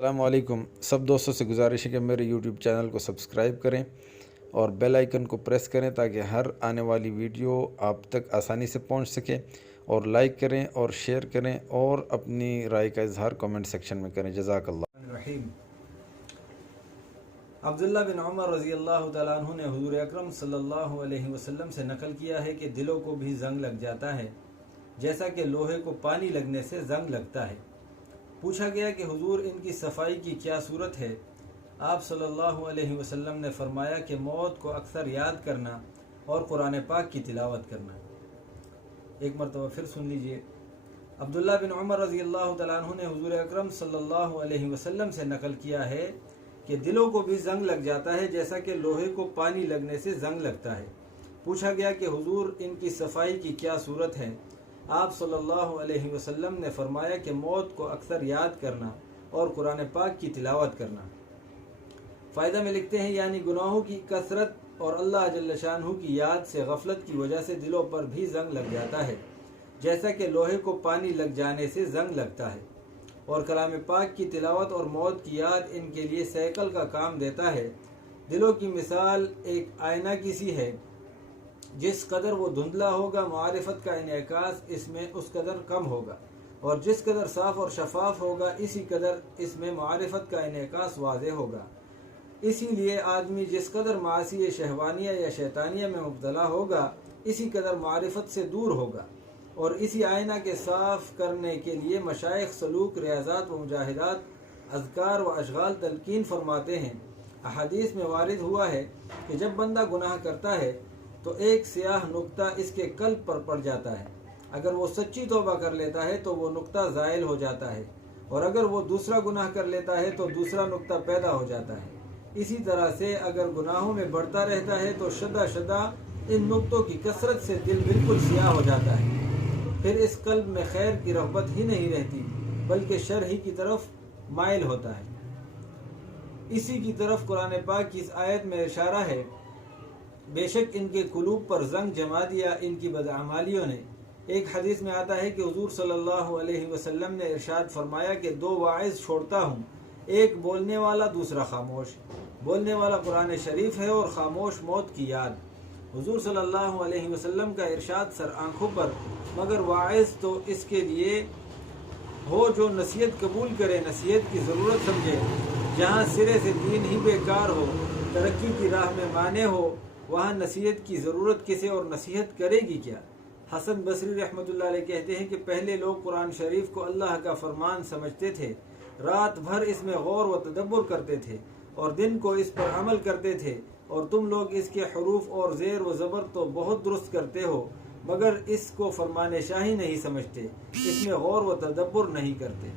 السلام علیکم سب دوستوں سے گزارش ہے کہ میرے یوٹیوب چینل کو سبسکرائب کریں اور بیل آئیکن کو پریس کریں تاکہ ہر آنے والی ویڈیو آپ تک آسانی سے پہنچ سکے، اور لائک کریں اور شیئر کریں اور اپنی رائے کا اظہار کمنٹ سیکشن میں کریں۔ جزاک اللہ۔ الرحیم۔ عبداللہ بن عمر رضی اللہ تعالیٰ عنہ نے حضور اکرم صلی اللہ علیہ وسلم سے نقل کیا ہے کہ دلوں کو بھی زنگ لگ جاتا ہے جیسا کہ لوہے کو پانی لگنے سے زنگ لگتا ہے۔ پوچھا گیا کہ حضور ان کی صفائی کی کیا صورت ہے؟ آپ صلی اللہ علیہ وسلم نے فرمایا کہ موت کو اکثر یاد کرنا اور قرآن پاک کی تلاوت کرنا۔ ایک مرتبہ پھر سن لیجئے۔ عبداللہ بن عمر رضی اللہ تعالیٰ عنہ نے حضور اکرم صلی اللہ علیہ وسلم سے نقل کیا ہے کہ دلوں کو بھی زنگ لگ جاتا ہے جیسا کہ لوہے کو پانی لگنے سے زنگ لگتا ہے۔ پوچھا گیا کہ حضور ان کی صفائی کی کیا صورت ہے؟ آپ صلی اللہ علیہ وسلم نے فرمایا کہ موت کو اکثر یاد کرنا اور قرآن پاک کی تلاوت کرنا۔ فائدہ میں لکھتے ہیں یعنی گناہوں کی کثرت اور اللہ جل شانہ کی یاد سے غفلت کی وجہ سے دلوں پر بھی زنگ لگ جاتا ہے جیسا کہ لوہے کو پانی لگ جانے سے زنگ لگتا ہے، اور کلام پاک کی تلاوت اور موت کی یاد ان کے لیے سیکل کا کام دیتا ہے۔ دلوں کی مثال ایک آئینہ کی سی ہے، جس قدر وہ دھندلا ہوگا معرفت کا انعکاس اس میں اس قدر کم ہوگا، اور جس قدر صاف اور شفاف ہوگا اسی قدر اس میں معرفت کا انعکاس واضح ہوگا۔ اسی لیے آدمی جس قدر معاصی شہوانیہ یا شیطانیہ میں مبتلا ہوگا اسی قدر معرفت سے دور ہوگا، اور اسی آئینہ کے صاف کرنے کے لیے مشائخ سلوک، ریاضات و مجاہدات، اذکار و اشغال تلقین فرماتے ہیں۔ احادیث میں وارد ہوا ہے کہ جب بندہ گناہ کرتا ہے تو ایک سیاہ نقطہ اس کے قلب پر پڑ جاتا ہے، اگر وہ سچی توبہ کر لیتا ہے تو وہ نقطہ زائل ہو جاتا ہے، اور اگر وہ دوسرا گناہ کر لیتا ہے تو دوسرا نقطہ پیدا ہو جاتا ہے۔ اسی طرح سے اگر گناہوں میں بڑھتا رہتا ہے تو شدہ شدہ ان نقطوں کی کثرت سے دل بالکل سیاہ ہو جاتا ہے، پھر اس قلب میں خیر کی رغبت ہی نہیں رہتی بلکہ شر ہی کی طرف مائل ہوتا ہے۔ اسی کی طرف قرآن پاک کی اس آیت میں اشارہ ہے، بے شک ان کے قلوب پر زنگ جما دیا ان کی بدعمالیوں نے۔ ایک حدیث میں آتا ہے کہ حضور صلی اللہ علیہ وسلم نے ارشاد فرمایا کہ دو واعظ چھوڑتا ہوں، ایک بولنے والا دوسرا خاموش۔ بولنے والا قرآن شریف ہے اور خاموش موت کی یاد۔ حضور صلی اللہ علیہ وسلم کا ارشاد سر آنکھوں پر، مگر واعظ تو اس کے لیے ہو جو نصیحت قبول کرے، نصیحت کی ضرورت سمجھے۔ جہاں سرے سے دین ہی بیکار ہو، ترقی کی راہ میں مانے ہو، وہاں نصیحت کی ضرورت کسے اور نصیحت کرے گی کیا؟ حسن بصری رحمۃ اللہ علیہ کہتے ہیں کہ پہلے لوگ قرآن شریف کو اللہ کا فرمان سمجھتے تھے، رات بھر اس میں غور و تدبر کرتے تھے اور دن کو اس پر عمل کرتے تھے، اور تم لوگ اس کے حروف اور زیر و زبر تو بہت درست کرتے ہو مگر اس کو فرمان شاہی نہیں سمجھتے، اس میں غور و تدبر نہیں کرتے۔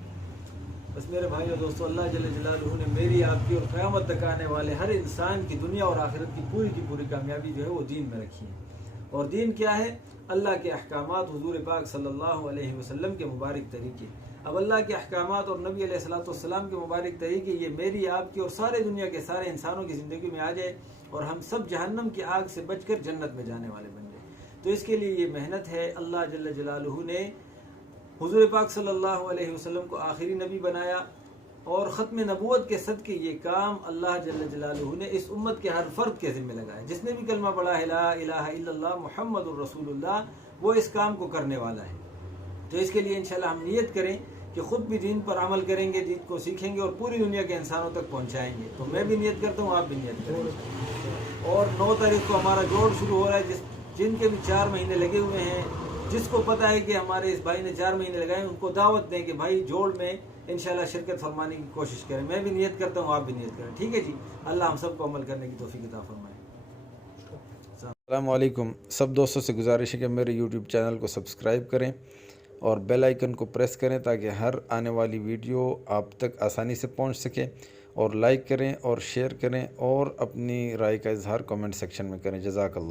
بس میرے بھائیو دوستو، اللہ جل جلالہ نے میری آپ کی اور قیامت تک آنے والے ہر انسان کی دنیا اور آخرت کی پوری کامیابی جو ہے وہ دین میں رکھی ہے۔ اور دین کیا ہے؟ اللہ کے احکامات، حضور پاک صلی اللہ علیہ وسلم کے مبارک طریقے۔ اب اللہ کے احکامات اور نبی علیہ الصلوۃ والسلام کے مبارک طریقے یہ میری آپ کی اور سارے دنیا کے سارے انسانوں کی زندگی میں آ جائے اور ہم سب جہنم کی آگ سے بچ کر جنت میں جانے والے بن جائیں، تو اس کے لیے یہ محنت ہے۔ اللہ جل جلالہ نے حضور پاک صلی اللہ علیہ وسلم کو آخری نبی بنایا، اور ختم نبوت کے صدقے یہ کام اللہ جل جلالہ نے اس امت کے ہر فرد کے ذمہ لگایا۔ جس نے بھی کلمہ پڑھا ہے لا الہ الا اللہ محمد الرسول اللہ، وہ اس کام کو کرنے والا ہے۔ تو اس کے لیے انشاءاللہ ہم نیت کریں کہ خود بھی دین پر عمل کریں گے، دین کو سیکھیں گے اور پوری دنیا کے انسانوں تک پہنچائیں گے۔ تو میں بھی نیت کرتا ہوں، آپ بھی نیت کریں۔ اور 9 تاریخ کو ہمارا جوڑ شروع ہو رہا ہے، جن کے بھی 4 مہینے لگے ہوئے ہیں، جس کو پتہ ہے کہ ہمارے اس بھائی نے 4 مہینے لگائے، ان کو دعوت دیں کہ بھائی جوڑ میں انشاءاللہ شرکت فرمانے کی کوشش کریں۔ میں بھی نیت کرتا ہوں، آپ بھی نیت کریں، ٹھیک ہے جی؟ اللہ ہم سب کو عمل کرنے کی توفیق عطا فرمائے۔ السلام علیکم سب دوستوں سے گزارش ہے کہ میرے یوٹیوب چینل کو سبسکرائب کریں اور بیل آئیکن کو پریس کریں تاکہ ہر آنے والی ویڈیو آپ تک آسانی سے پہنچ سکے، اور لائک کریں اور شیئر کریں اور اپنی رائے کا اظہار کمنٹ سیکشن میں کریں۔ جزاک اللہ۔